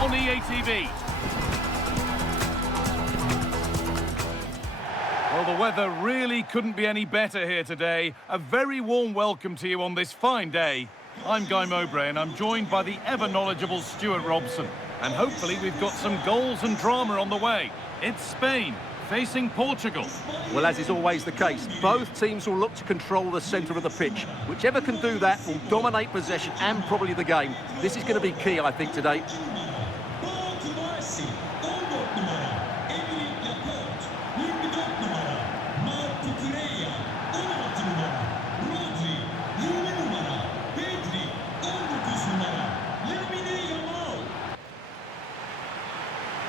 on EATV. Well, the weather really couldn't be any better here today. A very warm welcome to you on this fine day. I'm Guy Mowbray and I'm joined by the ever-knowledgeable Stuart Robson. And hopefully we've got some goals and drama on the way. It's Spain facing Portugal. Well, as is always the case, both teams will look to control the centre of the pitch. Whichever can do that will dominate possession and probably the game. This is going to be key, I think, today.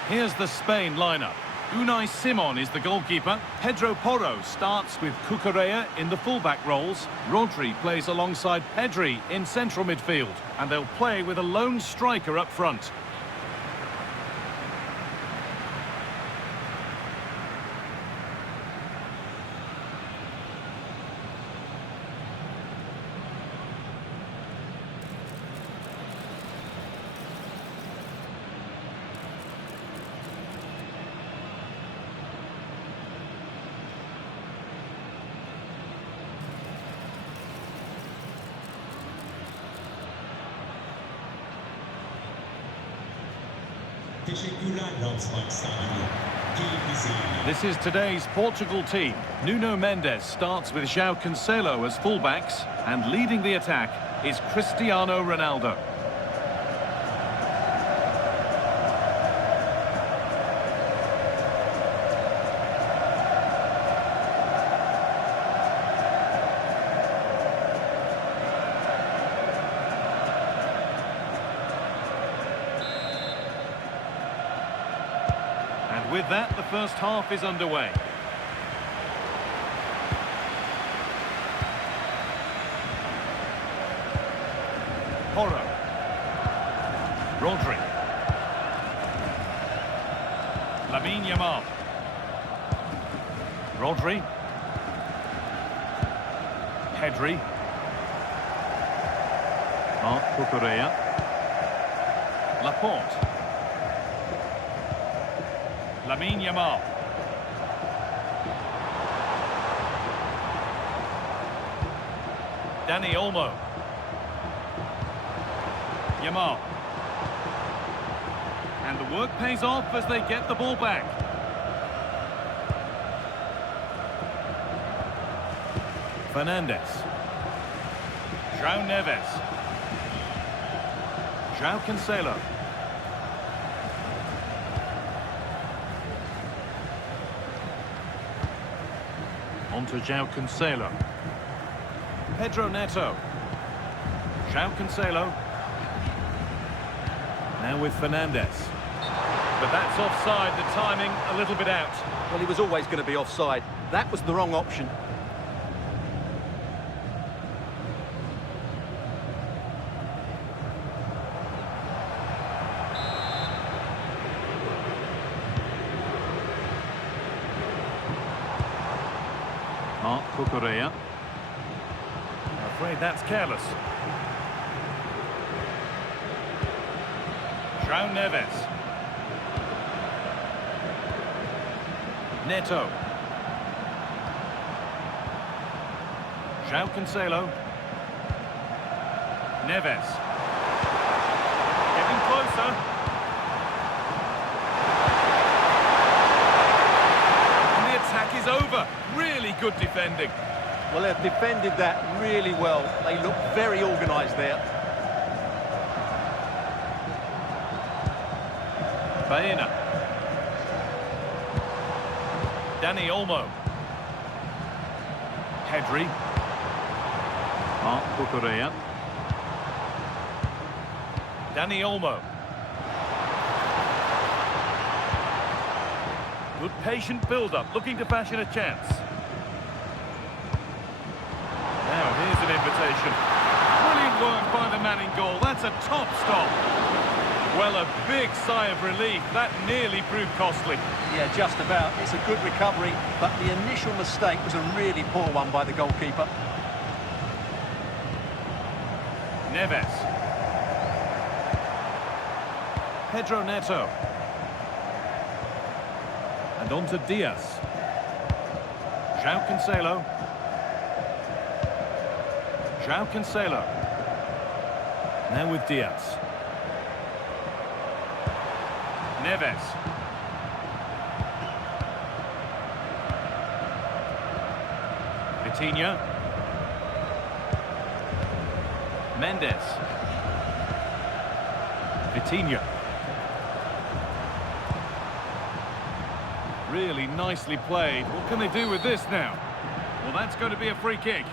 Here's the Spain lineup. Unai Simon is the goalkeeper. Pedro Porro starts with Cucurella in the fullback roles. Rodri plays alongside Pedri in central midfield. And they'll play with a lone striker up front. This is today's Portugal team. Nuno Mendes starts with João Cancelo as fullbacks, and leading the attack is Cristiano Ronaldo. With that, the first half is underway. Porro. Rodri. Lamine Yamal. Rodri. Pedri. Marc Cucurella. Laporte. Lamine Yamal. Dani Olmo. Yamal. And the work pays off as they get the ball back. Fernandes. João Neves. João Cancelo. On to João Cancelo. Pedro Neto. João Cancelo. Now with Fernandes. But that's offside, the timing a little bit out. Well, he was always going to be offside. That was the wrong option. Marc Cucurella. I'm afraid that's careless. João Neves. Neto. João Cancelo. Neves. Getting closer. And the attack is over. Really good defending. Well, they've defended that really well. They look very organised there. Baena. Dani Olmo. Pedri. Marc Cucurella. Dani Olmo. Good patient build-up, looking to fashion a chance. Now here's an invitation. Brilliant work by the man in goal. That's a top stop. Well, a big sigh of relief. That nearly proved costly. Yeah, just about. It's a good recovery, but the initial mistake was a really poor one by the goalkeeper. Neves. Pedro Neto. And on to Diaz. João Cancelo. João Cancelo. Now with Diaz. Neves. Vitinha. Mendes. Vitinha. Really nicely played. What can they do with this now? Well, that's going to be a free kick.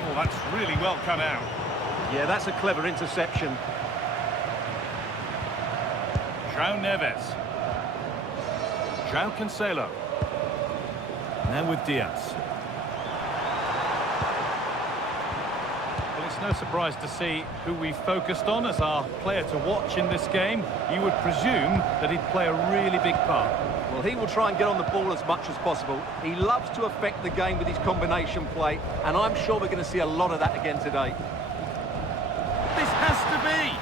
Oh, that's really well cut out. Yeah, that's a clever interception. João Neves. João Cancelo. Now with Diaz. Well, it's no surprise to see who we focused on as our player to watch in this game. You would presume that he'd play a really big part. Well, he will try and get on the ball as much as possible. He loves to affect the game with his combination play, and I'm sure we're going to see a lot of that again today. This has to be!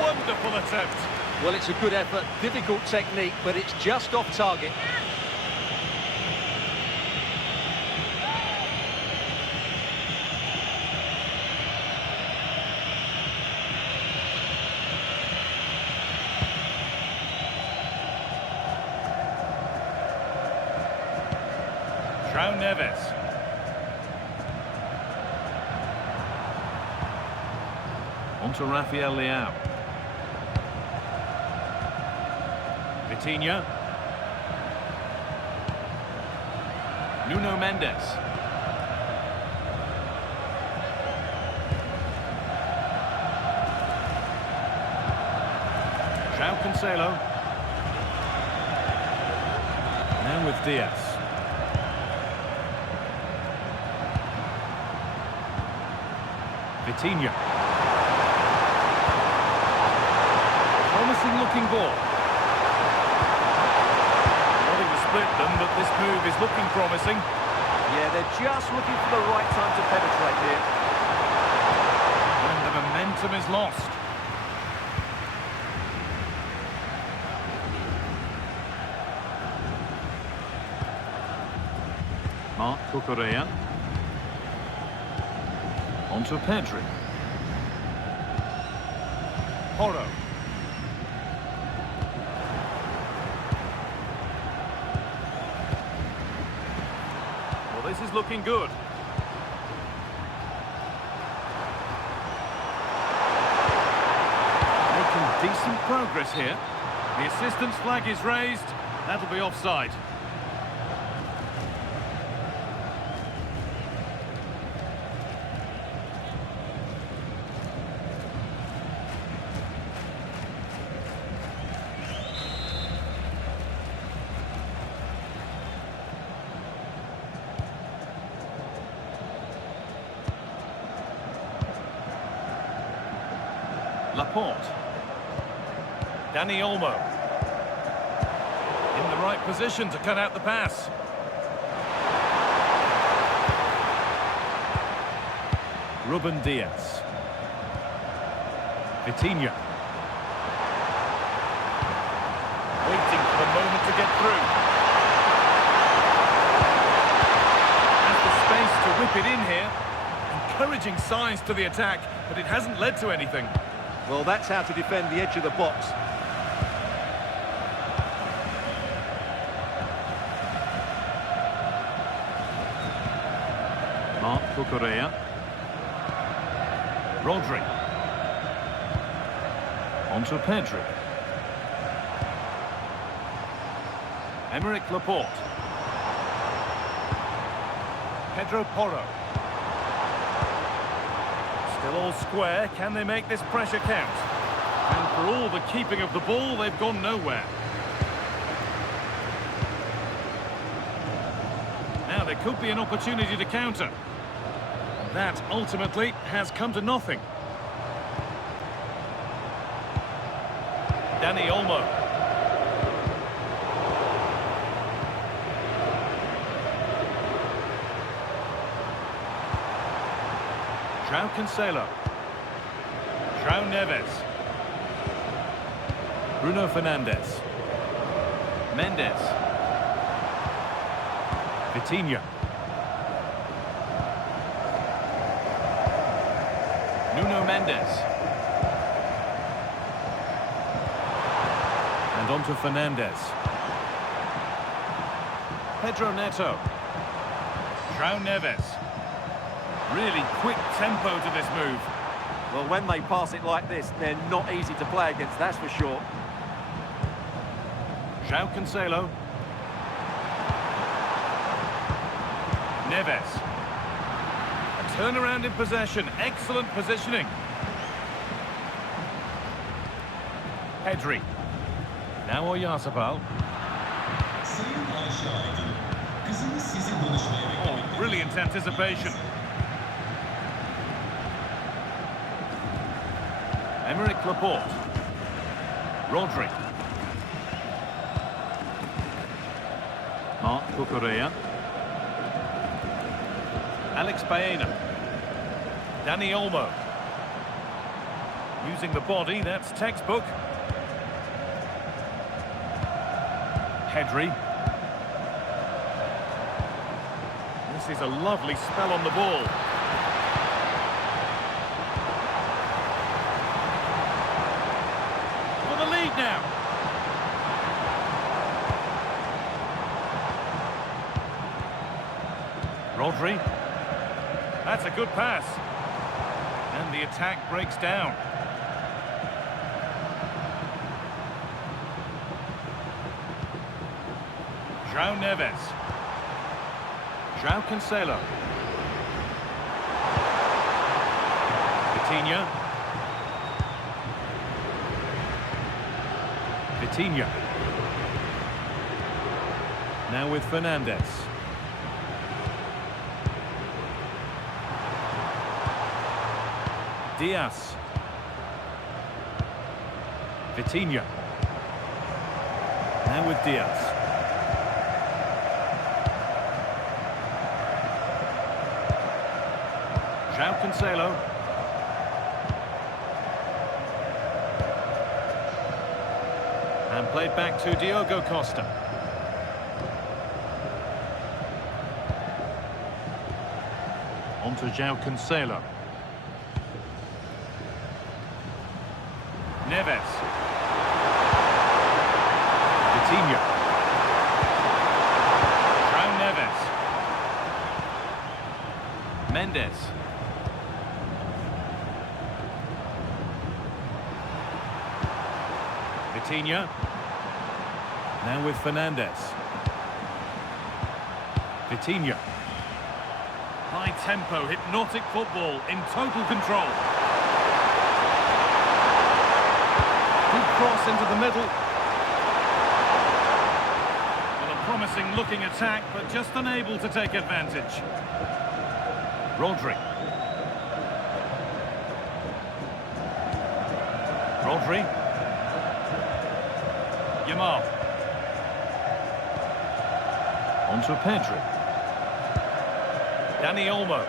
Wonderful attempt. Well, it's a good effort, difficult technique, but it's just off target. João Neves. On to Rafael Leao. Vitinha. Nuno Mendes. João Cancelo. Now with Diaz. Vitinha. Promising looking ball. Split them, but this move is looking promising. Yeah, they're just looking for the right time to penetrate here. And the momentum is lost. Marc Cucurella. On to Pedri. Porro. This is looking good. Making decent progress here. The assistant's flag is raised. That'll be offside. Laporte. Dani Olmo. In the right position to cut out the pass. Ruben Diaz. Vitinha. Waiting for the moment to get through. Has the space to whip it in here. Encouraging signs to the attack, but it hasn't led to anything. Well, that's how to defend the edge of the box. Marc Cucurella. Rodri. On to Pedri. Aymeric Laporte. Pedro Porro. Still all square. Can they make this pressure count? And for all the keeping of the ball, they've gone nowhere. Now they're could be an opportunity to counter. That ultimately has come to nothing. Dani Olmo. João Cancelo. João Neves. Bruno Fernandes. Mendes. Vitinha. Nuno Mendes. And on to Fernandes. Pedro Neto. João Neves. Really quick tempo to this move. Well, when they pass it like this, they're not easy to play against, that's for sure. João Cancelo. Neves. A turnaround in possession. Excellent positioning. Pedri. Now Oyarzabal. Oh, brilliant anticipation. Emerick Laporte. Rodri. Marc Cucurella. Alex Baena. Dani Olmo. Using the body, that's textbook. Pedri. This is a lovely spell on the ball. For the lead now. Rodri. That's a good pass. And the attack breaks down. João Neves. João Cancelo. Vitinha. Vitinha. Now with Fernandes. Diaz. Vitinha. Now with Diaz. João Cancelo. And played back to Diogo Costa. On to João Cancelo. Neves. Vitinha. João Neves. Mendes. Vitinha. Now with Fernandes. Vitinha. High tempo, hypnotic football in total control. Good cross into the middle. Well, a promising looking attack, but just unable to take advantage. Rodri. Rodri. Yamal. On to Pedri. Dani Olmo.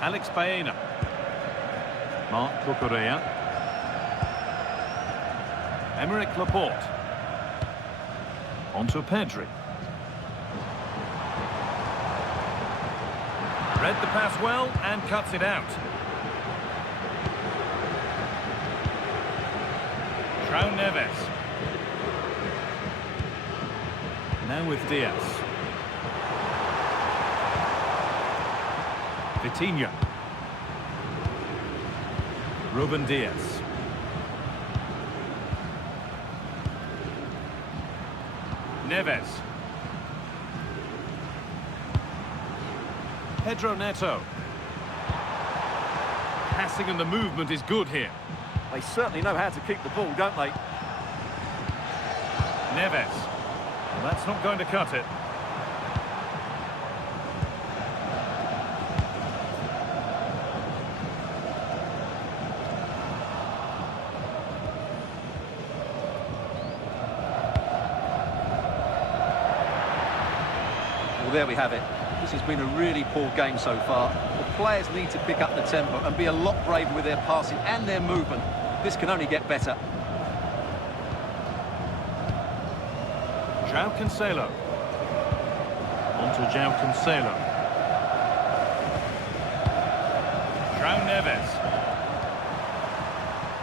Alex Baena. Marc Cucurella. Emerick Laporte. On to Pedri. Read the pass well and cuts it out. João Neves. Now with Diaz. Vitinha. Ruben Diaz. Neves. Pedro Neto. Passing and the movement is good here. They certainly know how to keep the ball, don't they? Neves. Well, that's not going to cut it. Well, there we have it. This has been a really poor game so far. The players need to pick up the tempo and be a lot braver with their passing and their movement. This can only get better. João Cancelo. On to João Cancelo. João Neves.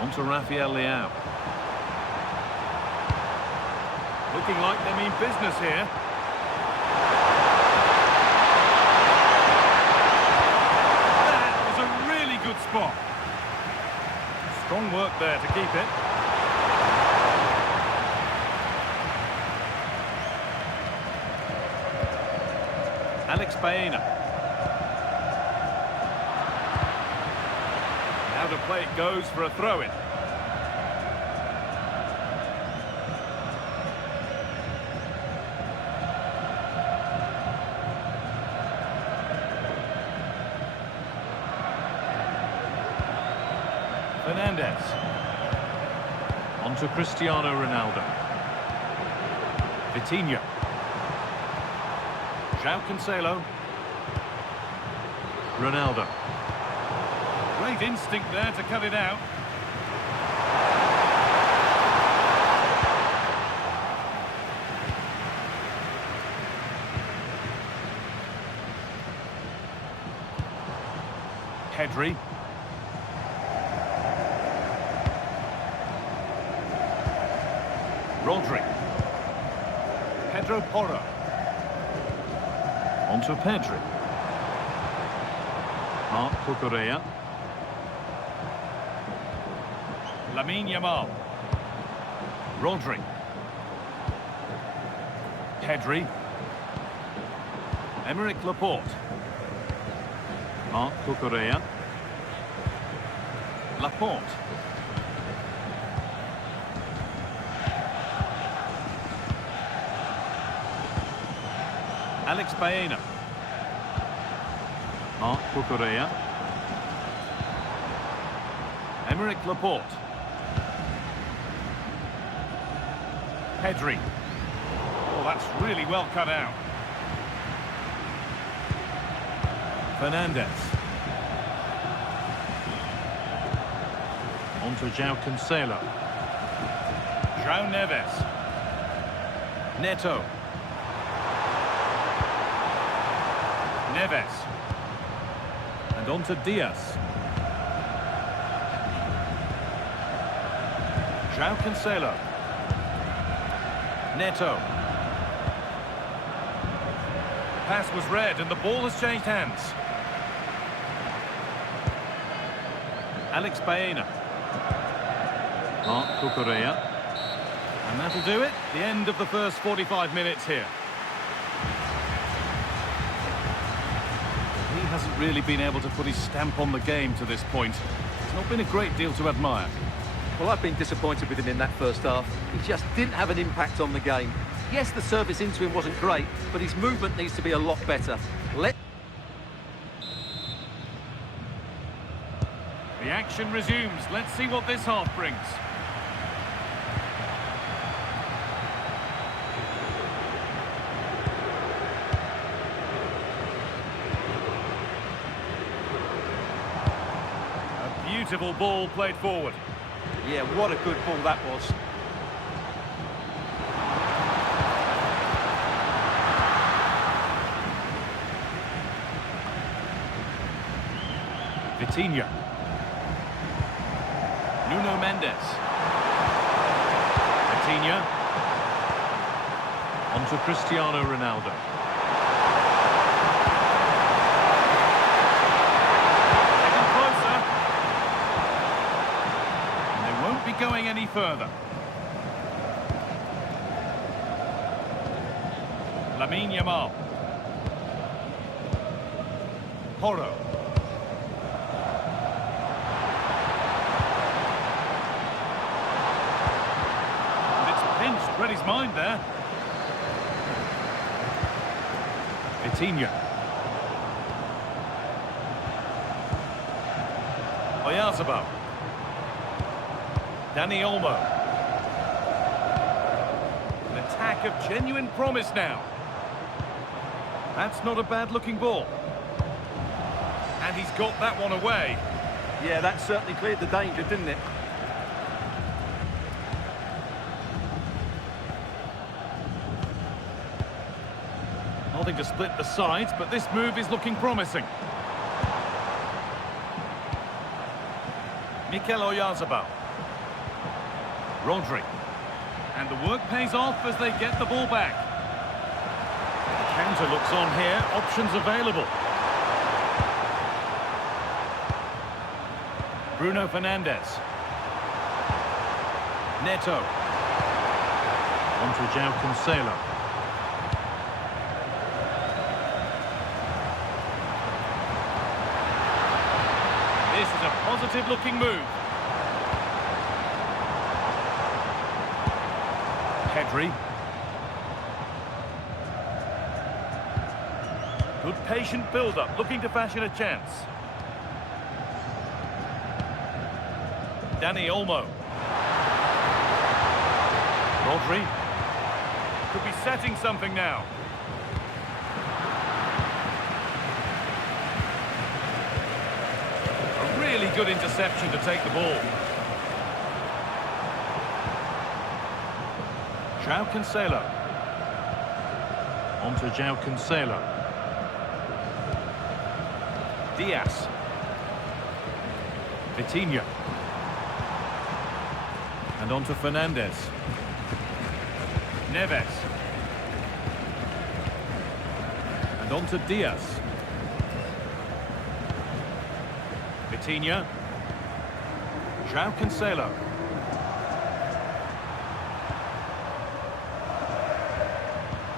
On to Rafael Leao. Looking like they mean business here. Good spot. Strong work there to keep it. Alex Baena. Now to play it goes for a throw-in. Fernandez. On to Cristiano Ronaldo. Vitinha. João Cancelo. Ronaldo. Great instinct there to cut it out. Pedri. Rodri. Pedro Porro. On to Pedri. Marc Cucurella. Lamine Yamal. Rodri. Pedri. Emerick Laporte. Marc Cucurella. Laporte. Alex Baena. Marc Cucurella. Emerick Laporte. Pedri. Oh, that's really well cut out. Fernandez. On to João Cancelo. João Neves. Neto. Neves. And on to Diaz. João Cancelo. Neto. Pass was read and the ball has changed hands. Alex Baena. Marc Cucurella. And that'll do it. The end of the first 45 minutes here. He hasn't really been able to put his stamp on the game to this point. It's not been a great deal to admire. Well, I've been disappointed with him in that first half. He just didn't have an impact on the game. Yes, the service into him wasn't great, but his movement needs to be a lot better. The action resumes. Let's see what this half brings. A beautiful ball played forward. Yeah, what a good ball that was. Vitinha. Nuno Mendes. Vitinha. On to Cristiano Ronaldo. Getting closer. And they won't be going any further. Lamine Yamal. Porro. Read his mind there. Vitinha. Oyarzabal. Dani Olmo. An attack of genuine promise now. That's not a bad-looking ball. And he's got that one away. Yeah, that certainly cleared the danger, didn't it? Nothing to split the sides, but this move is looking promising. Mikel Oyarzabal. Rodri. And the work pays off as they get the ball back. The counter looks on here, options available. Bruno Fernandes. Neto. On to João Cancelo. This is a positive-looking move. Pedri. Good patient build-up, looking to fashion a chance. Dani Olmo. Rodri. Could be setting something now. A really good interception to take the ball. João Cancelo. On to João Cancelo. Diaz. Vitinha. And on to Fernandes. Neves. And on to Diaz. Vitinha. João Cancelo.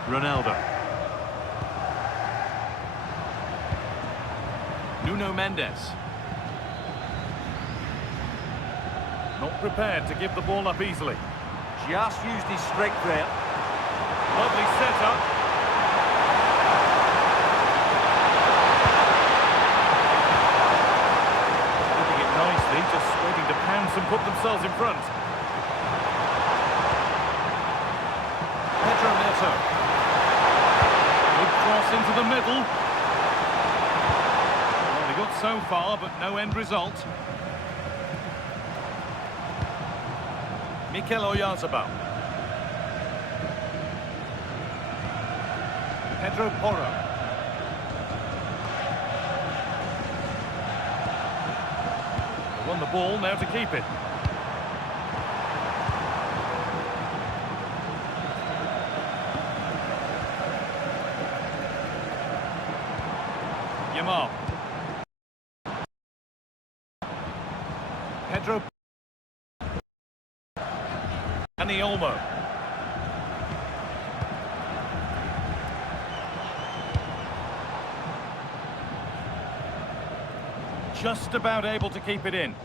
Ronaldo. Nuno Mendes. Not prepared to give the ball up easily. Just used his strength there. Lovely setup. Doing it nicely, just waiting to pounce and put themselves in front. Pedro Neto. Good cross into the middle. Well, they got so far, but no end result. Mikel Oyarzabal. Pedro Porro. They won the ball, now to keep it. Yamal. Pedro. Dani Olmo. Just about able to keep it in.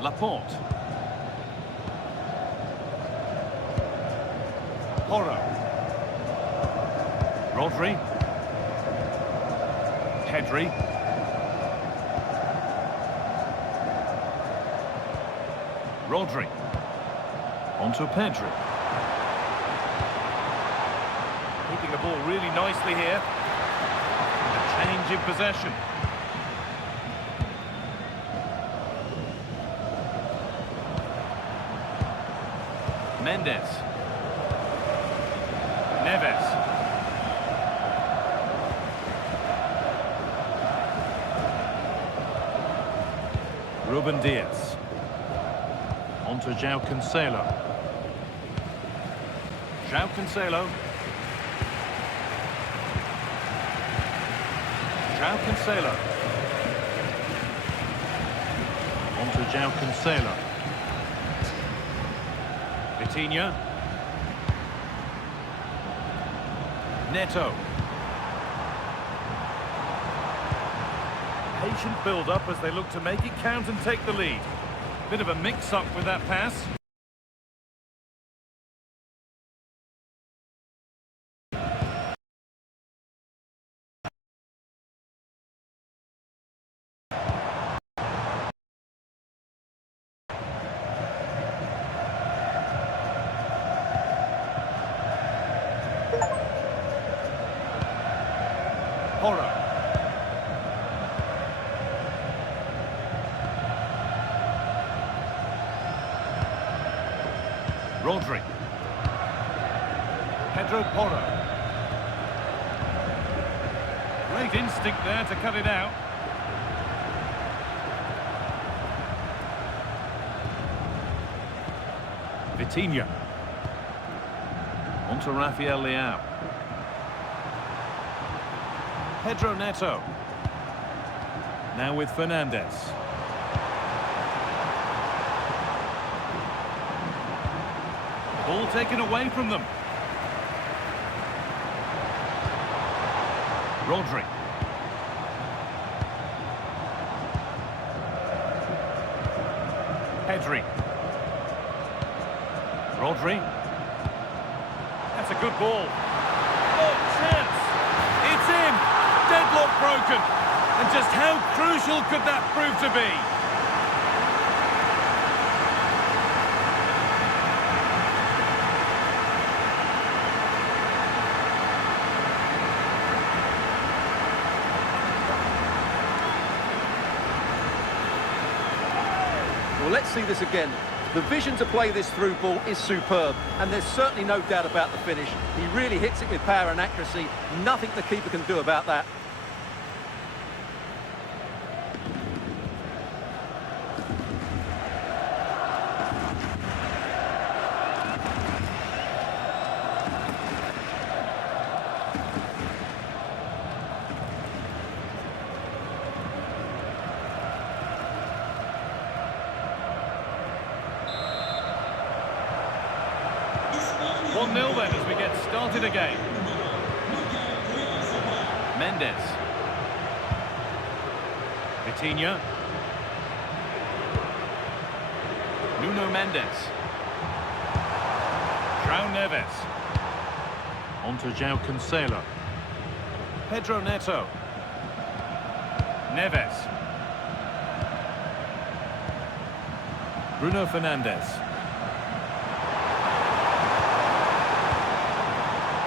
Laporte. Porro. Rodri. Pedri. Rodri. Onto Pedri. Keeping the ball really nicely here. A change in possession. Mendes. Neves. Ruben Diaz. Onto João Cancelo. João Cancelo. João Cancelo. Onto João Cancelo. Vitinha. Neto. Patient build-up as they look to make it count and take the lead. Bit of a mix-up with that pass. Porro. Rodri. Pedro Porro. Great instinct there to cut it out. Vitinha. On to Rafael Leao. Pedro Neto. Now with Fernandez. Ball taken away from them. Rodri. Pedri. Rodri. That's a good ball. Oh, chance. It's in. Deadlock broken. And just how crucial could that prove to be? Well, let's see this again. The vision to play this through ball is superb, and there's certainly no doubt about the finish. He really hits it with power and accuracy. Nothing the keeper can do about that. One 0 then as we get started again. Mendes. Vitinha. Nuno Mendes. João Neves. On to João Cancelo. Pedro Neto. Neves. Bruno Fernandes.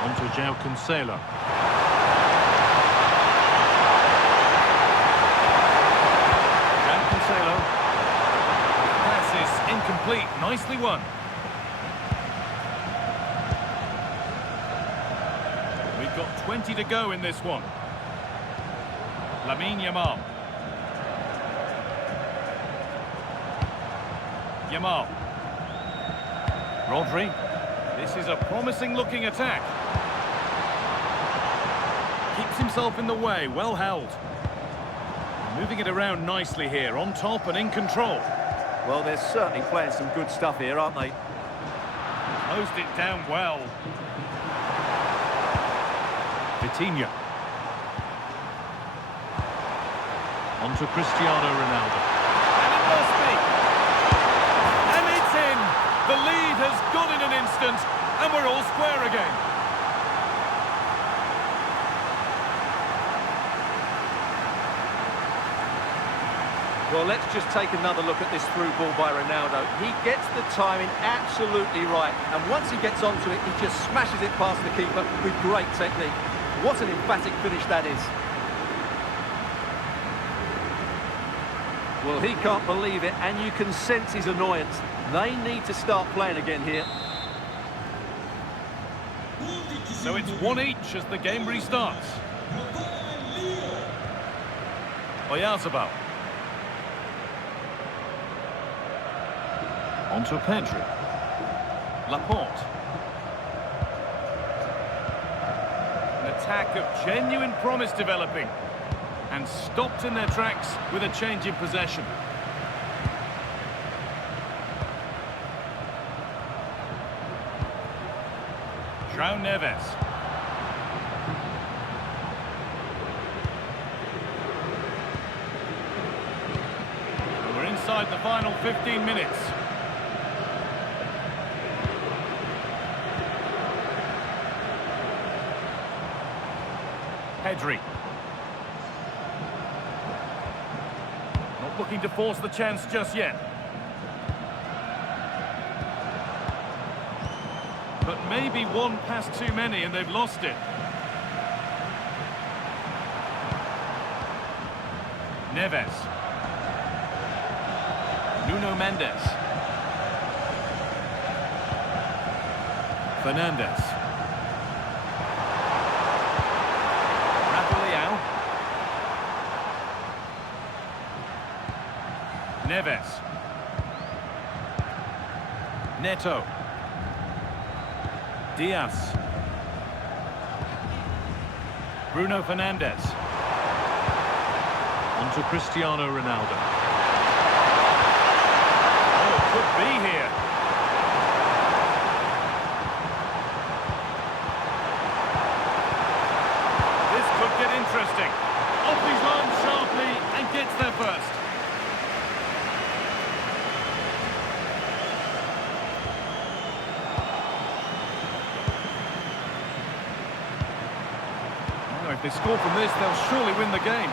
On to João Cancelo. João Cancelo. Pass is incomplete. Nicely won. We've got 20 to go in this one. Lamine Yamal. Yamal. Rodri. This is a promising looking attack. Keeps himself in the way, well held. Moving it around nicely here, on top and in control. Well, they're certainly playing some good stuff here, aren't they? Closed it down well. Vitinha. On to Cristiano Ronaldo. And it must be. And it's in. The lead has gone in an instant, and we're all square again. Well, let's just take another look at this through ball by Ronaldo. He gets the timing absolutely right, and once he gets onto it, he just smashes it past the keeper with great technique. What an emphatic finish that is. Well, he can't believe it, and you can sense his annoyance. They need to start playing again here. So it's 1 each as the game restarts. Oyarzabal. On to Pedri. Laporte. An attack of genuine promise developing. And stopped in their tracks with a change in possession. João Neves. And we're inside the final 15 minutes. Pedri. Not looking to force the chance just yet. But maybe one pass too many and they've lost it. Neves. Nuno Mendes. Fernandes. Rafael. Neves. Neto. Diaz. Bruno Fernandes. On to Cristiano Ronaldo. Oh, could be here. This could get interesting. Off his line sharply and gets there first. Oh, if they score from this, they'll surely win the game.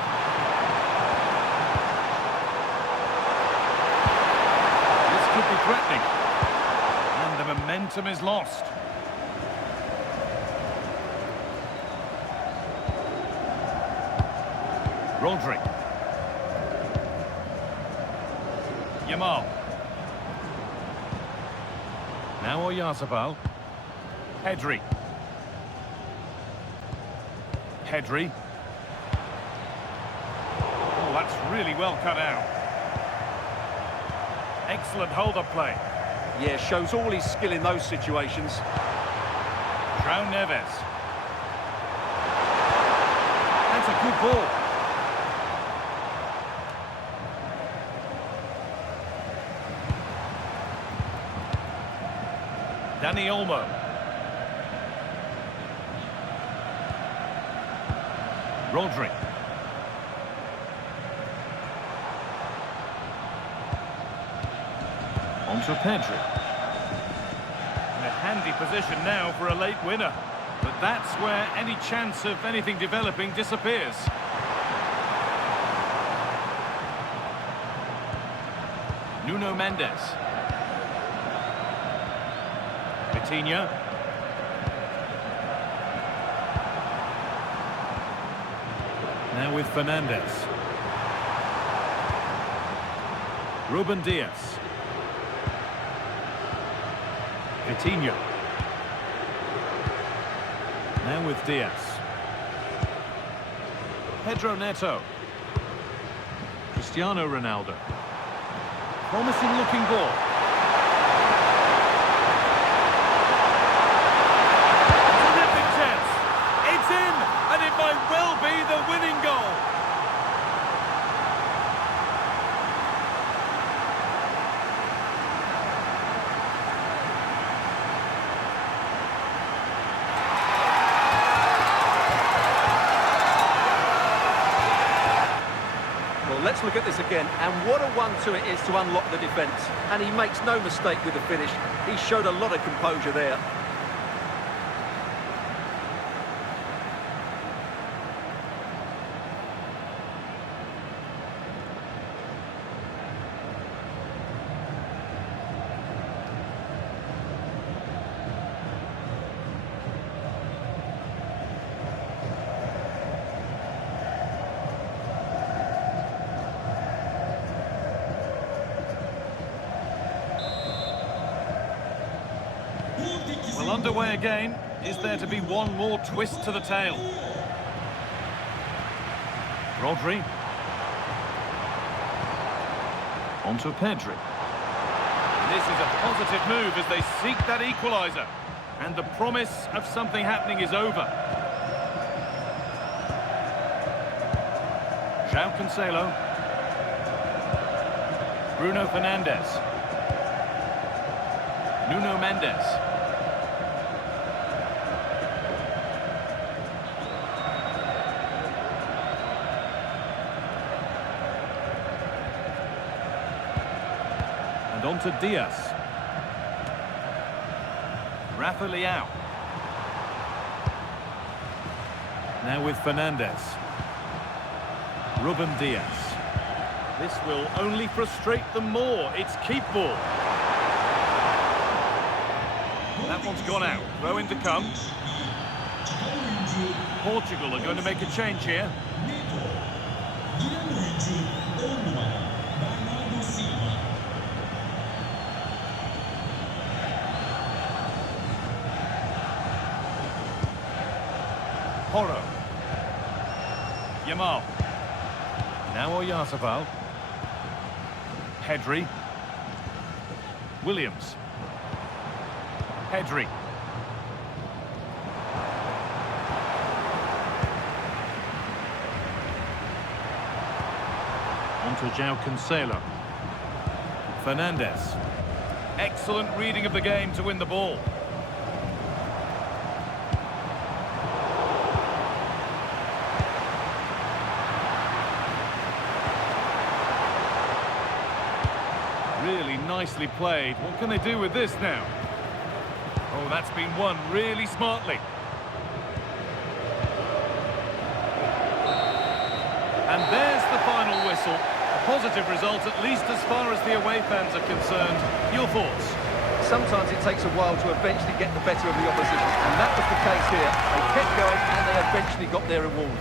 Could be threatening, and the momentum is lost. Rodri. Yamal. Now Oyarzabal. Pedri. Pedri. Oh, that's really well cut out. Excellent hold-up play. Yeah, shows all his skill in those situations. João Neves. That's a good ball. Dani Olmo. Rodri. On to Pedri. In a handy position now for a late winner. But that's where any chance of anything developing disappears. Nuno Mendes. Vitinha. Now with Fernandes. Ruben Diaz. Vitinha. Now with Diaz. Pedro Neto. Cristiano Ronaldo. Promising looking ball. Terrific chance. It's in, and it might well be the winning goal. Let's look at this again, and what a 1-2 it is to unlock the defence. And he makes no mistake with the finish. He showed a lot of composure there. Well, underway again. Is there to be one more twist to the tale? Rodri. On to Pedri. This is a positive move as they seek that equalizer. And the promise of something happening is over. João Cancelo. Bruno Fernandes. Nuno Mendes. And on to Diaz. Rafael. Now with Fernandes. Ruben Diaz. This will only frustrate them more. It's keep ball. That one's gone out. Throw in to come. Portugal are going to make a change here. Porro. Yamal. Now Oyarzabal. Pedri. Williams. Pedri. Onto João Cancelo. Fernandez. Excellent reading of the game to win the ball. Really nicely played. What can they do with this now? Oh, that's been won really smartly. And there's the final whistle. A positive result, at least as far as the away fans are concerned. Your thoughts? Sometimes it takes a while to eventually get the better of the opposition, and that was the case here. They kept going and they eventually got their reward.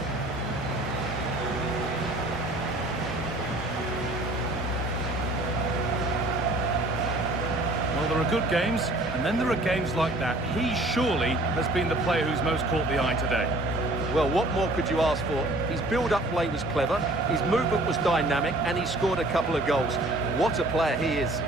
Well, there are good games, and then there are games like that. He surely has been the player who's most caught the eye today. Well, what more could you ask for? His build-up play was clever, his movement was dynamic, and he scored a couple of goals. What a player he is.